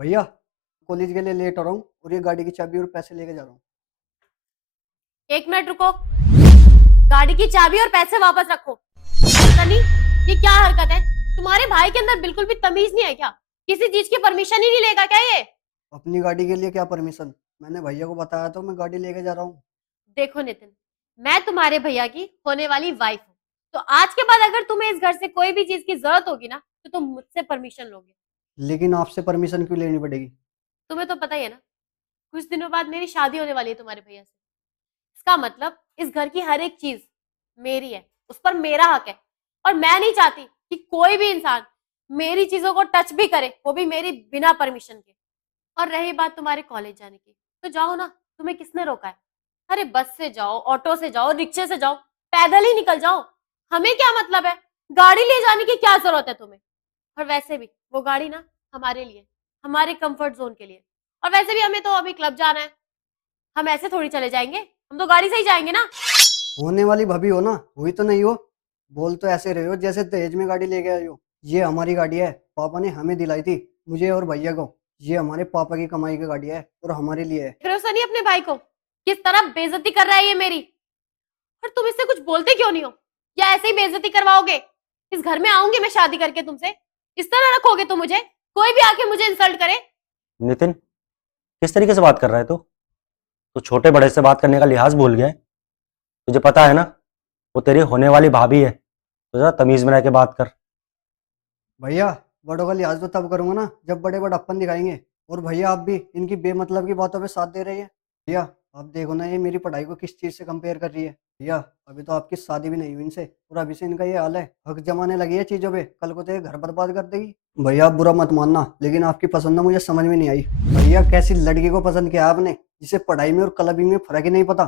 भैया, कॉलेज के लिए लेट हो रहा हूँ और ये गाड़ी की चाबी और पैसे लेके जा रहा हूँ। एक मिनट रुको। गाड़ी की चाबी और पैसे वापस रखो। सनी, ये क्या हरकत है? तुम्हारे भाई के अंदर बिल्कुल भी तमीज नहीं है क्या? किसी चीज की परमिशन ही नहीं लेगा क्या ये? अपनी गाड़ी के लिए क्या परमिशन? मैंने भैया को बताया तो मैं गाड़ी लेके जा रहा हूँ। देखो नितिन, मैं तुम्हारे भैया की होने वाली वाइफ हूँ। तो आज के बाद अगर तुम्हें इस घर से कोई भी चीज की जरूरत होगी ना, तो तुम मुझसे परमिशन लोगे। लेकिन आपसे परमिशन क्यों लेनी पड़ेगी? तुम्हें तो पता ही है ना, कुछ दिनों बाद मेरी शादी होने वाली है तुम्हारे भैया से। इसका मतलब इस घर की हर एक चीज मेरी है, उस पर मेरा हक है। और मैं नहीं चाहती कि कोई भी इंसान मेरी चीजों को टच भी करे, वो भी मेरी बिना परमिशन के। और रही बात तुम्हारे कॉलेज जाने की, तो जाओ ना। तुम्हें किसने रोका है? अरे बस से जाओ, ऑटो से जाओ, रिक्शे से जाओ, पैदल ही निकल जाओ। हमें क्या मतलब है? गाड़ी ले जाने की क्या जरूरत है तुम्हें? और वैसे भी वो गाड़ी ना हमारे लिए, हमारे कंफर्ट जोन के लिए। और वैसे भी हमें तो अभी क्लब जाना है। हम ऐसे थोड़ी चले जाएंगे, हम तो गाड़ी से ही जाएंगे ना। होने वाली भाभी हो ना, हुई तो नहीं हो। बोल तो ऐसे रहे हो जैसे दहेज में गाड़ी लेके आई हो। ये हमारी गाड़ी है, पापा ने हमें दिलाई थी, मुझे और भैया को। ये हमारे पापा की कमाई की गाड़ी है और हमारे लिए है। देख रहे हो सनी अपने भाई को किस तरह बेइज्जती कर रहा है ये मेरी? और तुम इससे कुछ बोलते क्यों नहीं हो? या ऐसे ही बेइज्जती करवाओगे? इस घर में आऊंगी मैं शादी करके तुमसे, इस तरह रखोगे तुम मुझे? कोई भी आके मुझे इंसल्ट करे? नितिन, किस तरीके से बात कर रहा है तू छोटे बड़े से बात करने का लिहाज भूल गया है। तुझे पता है ना, वो तेरी होने वाली भाभी है। तो जरा तमीज में रह के बात कर। भैया, बड़ों का लिहाज तो तब करूंगा ना जब बड़े बड़प्पन दिखाएंगे। और भैया, आप भी इनकी बेमतलब की बातों पे साथ दे रही है। भैया, आप देखो ना, ये मेरी पढ़ाई को किस चीज से कंपेयर कर रही है। भैया, अभी तो आपकी शादी भी नहीं हुई इनसे और अभी से इनका ये हाल है। हक जमाने लगी है चीजों पे, कल को तो ये घर बर्बाद कर देगी। भैया, आप बुरा मत मानना, लेकिन आपकी पसंद ना मुझे समझ में नहीं आई। भैया, कैसी लड़की को पसंद किया आपने जिसे पढ़ाई में और क्लबिंग में फर्क ही नहीं पता?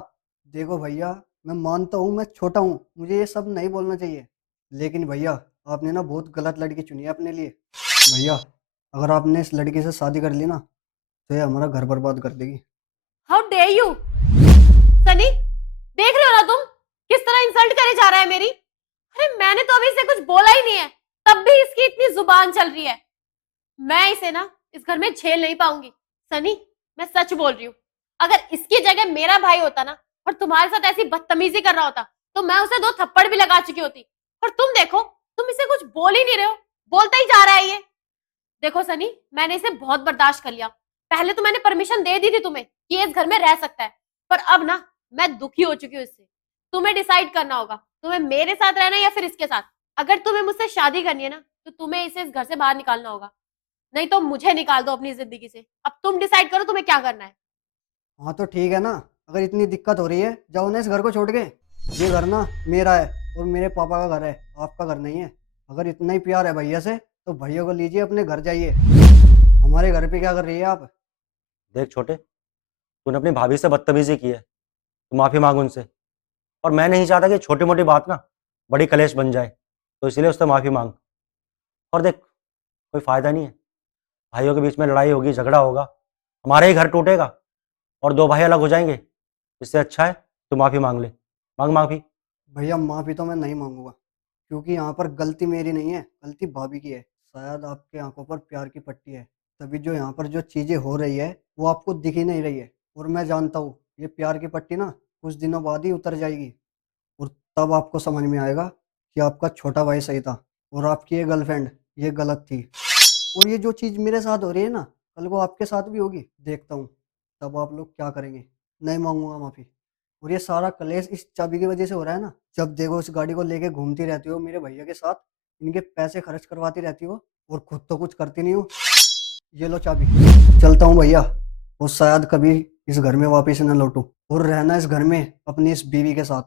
देखो भैया, मैं मानता हूँ मैं छोटा हूँ, मुझे ये सब नहीं बोलना चाहिए। लेकिन भैया, आपने ना बहुत गलत लड़की चुनी है अपने लिए। भैया, अगर आपने इस लड़की से शादी कर ली ना, तो ये हमारा घर बर्बाद कर देगी। How dare you! सनी, देख रहे हो ना तुम किस तरह इंसल्ट करे जा रहा है मेरी? अरे मैंने तो अभी इसे कुछ बोला ही नहीं है, तब भी इसकी इतनी जुबान चल रही है। मैं इसे ना इस घर में झेल नहीं पाऊंगी। सनी, मैं सच बोल रही हूँ। अगर इसकी जगह मेरा भाई होता ना, और तुम्हारे साथ ऐसी बदतमीजी कर रहा होता, तो मैं उसे 2 थप्पड़ भी लगा चुकी होती। और तुम देखो, तुम इसे कुछ बोल ही नहीं रहे हो, बोलता ही जा रहा है ये। देखो सनी, मैंने इसे बहुत बर्दाश्त कर लिया। पहले तो मैंने परमिशन दे दी थी तुम्हें कि ये इस घर में रह सकता है, पर अब ना मैं दुखी हो चुकी हूँ इससे। तुम्हें डिसाइड करना होगा, तुम्हें मेरे साथ रहना है या फिर इसके साथ। अगर तुम्हें मुझसे शादी करनी है ना, तो तुम्हें इसे इस घर से बाहर निकालना होगा, नहीं तो मुझे निकाल दो अपनी जिंदगी से। अब तुम डिसाइड करो तुम्हें क्या करना है। हाँ तो ठीक है ना, अगर इतनी दिक्कत हो रही है, जाओ ना इस घर को छोड़ के। ये घर ना मेरा है और मेरे पापा का घर है, आपका घर नहीं है। अगर इतना ही प्यार है भैया से, तो भैया को लीजिए, अपने घर जाइए। हमारे घर पे क्या कर रही है आप? देख छोटे, तूने अपनी भाभी से बदतमीजी की है, तो माफी मांग उनसे। और मैं नहीं चाहता कि छोटी मोटी बात ना बड़ी कलेश बन जाए, तो इसलिए उससे माफी मांग। और देख, कोई फायदा नहीं है। भाइयों के बीच में लड़ाई होगी, झगड़ा होगा, हमारा ही घर टूटेगा और दो भाई अलग हो जाएंगे। इससे अच्छा है तू माफी मांग ले। मांग माफी। भैया, माफी तो मैं नहीं मांगूंगा, क्योंकि यहाँ पर गलती मेरी नहीं है, गलती भाभी की है। शायद आपके आंखों पर प्यार की पट्टी है, तभी जो यहाँ पर जो चीजें हो रही है वो आपको दिख ही नहीं रही है। और मैं जानता हूँ ये प्यार की पट्टी ना कुछ दिनों बाद ही उतर जाएगी, और तब आपको समझ में आएगा कि आपका छोटा भाई सही था और आपकी ये गर्लफ्रेंड ये गलत थी। और ये जो चीज मेरे साथ हो रही है ना, कल को आपके साथ भी होगी, देखता हूँ तब आप लोग क्या करेंगे। नहीं मांगूंगा माफी। और ये सारा कलेश इस चाबी की वजह से हो रहा है ना। जब देखो इस गाड़ी को लेके घूमती रहती हो मेरे भैया के साथ, इनके पैसे खर्च करवाती रहती हो और खुद तो कुछ करती नहीं हो। ये लो चाबी, चलता हूँ भैया। और शायद कभी इस घर में वापस न लौटूं, और रहना इस घर में अपनी इस बीवी के साथ।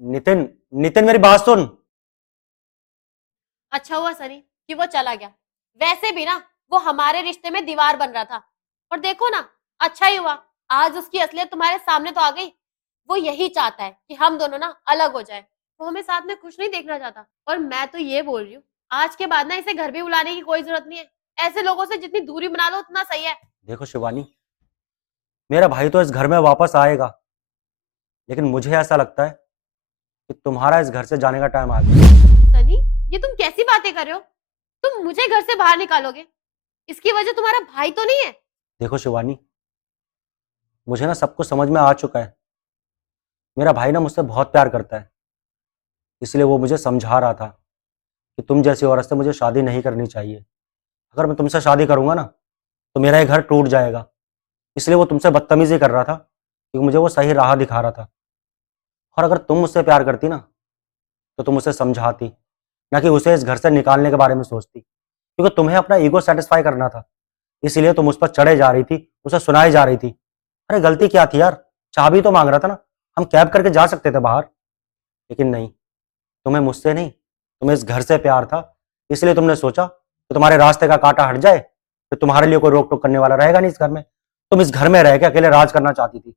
नितिन, नितिन मेरी बात सुन। अच्छा हुआ सनी कि वो चला गया। वैसे भी ना वो हमारे रिश्ते में दीवार बन रहा था। और देखो ना, अच्छा ही हुआ, आज उसकी असलियत तुम्हारे सामने तो आ गई। वो यही चाहता है कि हम दोनों ना अलग हो जाए। वो हमें साथ में खुश नहीं देखना चाहता। और मैं तो ये बोल रही हूँ, आज के बाद ना इसे घर भी बुलाने की कोई जरूरत नहीं है। ऐसे लोगों से जितनी दूरी बना लो उतना सही है। देखो शिवानी, मेरा भाई तो इस घर में वापस आएगा, लेकिन मुझे ऐसा लगता है कि तुम्हारा इस घर से जाने का टाइम आ गया। सनी, ये तुम कैसी बातें कर रहे हो? तुम मुझे घर से बाहर निकालोगे? इसकी वजह तुम्हारा भाई तो नहीं है? देखो शिवानी, मुझे ना सब कुछ समझ में आ चुका है। मेरा भाई ना मुझसे बहुत प्यार करता है, इसलिए वो मुझे समझा रहा था कि तुम जैसी औरत से मुझे शादी नहीं करनी चाहिए। अगर मैं तुमसे शादी करूंगा ना, तो मेरा ये घर टूट जाएगा। इसलिए वो तुमसे बदतमीजी कर रहा था, क्योंकि मुझे वो सही राह दिखा रहा था। और अगर तुम मुझसे प्यार करती ना, तो तुम उसे समझाती, ना कि उसे इस घर से निकालने के बारे में सोचती। क्योंकि तुम्हें अपना ईगो सेटिस्फाई करना था, इसीलिए तुम उस पर चढ़े जा रही थी, उसे सुनाई जा रही थी। अरे गलती क्या थी यार, चाबी तो मांग रहा था ना, हम कैब करके जा सकते थे बाहर। लेकिन नहीं, तुम्हें मुझसे नहीं, तुम्हें इस घर से प्यार था। इसलिए तुमने सोचा कि तुम्हारे रास्ते का कांटा हट जाए, फिर तुम्हारे लिए कोई रोक टोक करने वाला रहेगा नहीं इस घर में। तुम इस घर में रह के अकेले राज करना चाहती थी,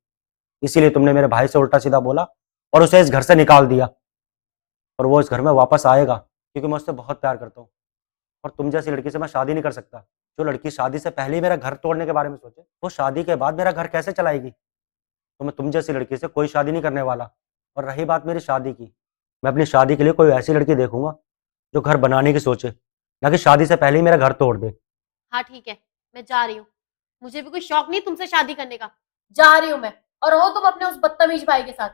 इसीलिए तुमने मेरे भाई से उल्टा सीधा बोला और उसे इस घर से निकाल दिया। और वो इस घर में वापस आएगा, क्योंकि मैं उससे बहुत प्यार करता हूँ। और तुम जैसी लड़की से मैं शादी नहीं कर सकता। जो लड़की शादी से पहले ही मेरा घर तोड़ने के बारे में सोचे, वो शादी के बाद मेरा घर कैसे चलाएगी? तो मैं तुम जैसी लड़की से कोई शादी नहीं करने वाला। और रही बात मेरी शादी की, मैं अपनी शादी के लिए कोई ऐसी लड़की देखूंगा जो घर बनाने की सोचे, ना कि शादी से पहले ही मेरा घर तोड़ दे। हाँ ठीक है, मैं जा रही हूँ। मुझे भी कोई शौक नहीं तुमसे शादी करने का। जा रही हूँ मैं। और रहो तुम अपने उस बदतमीज भाई के साथ।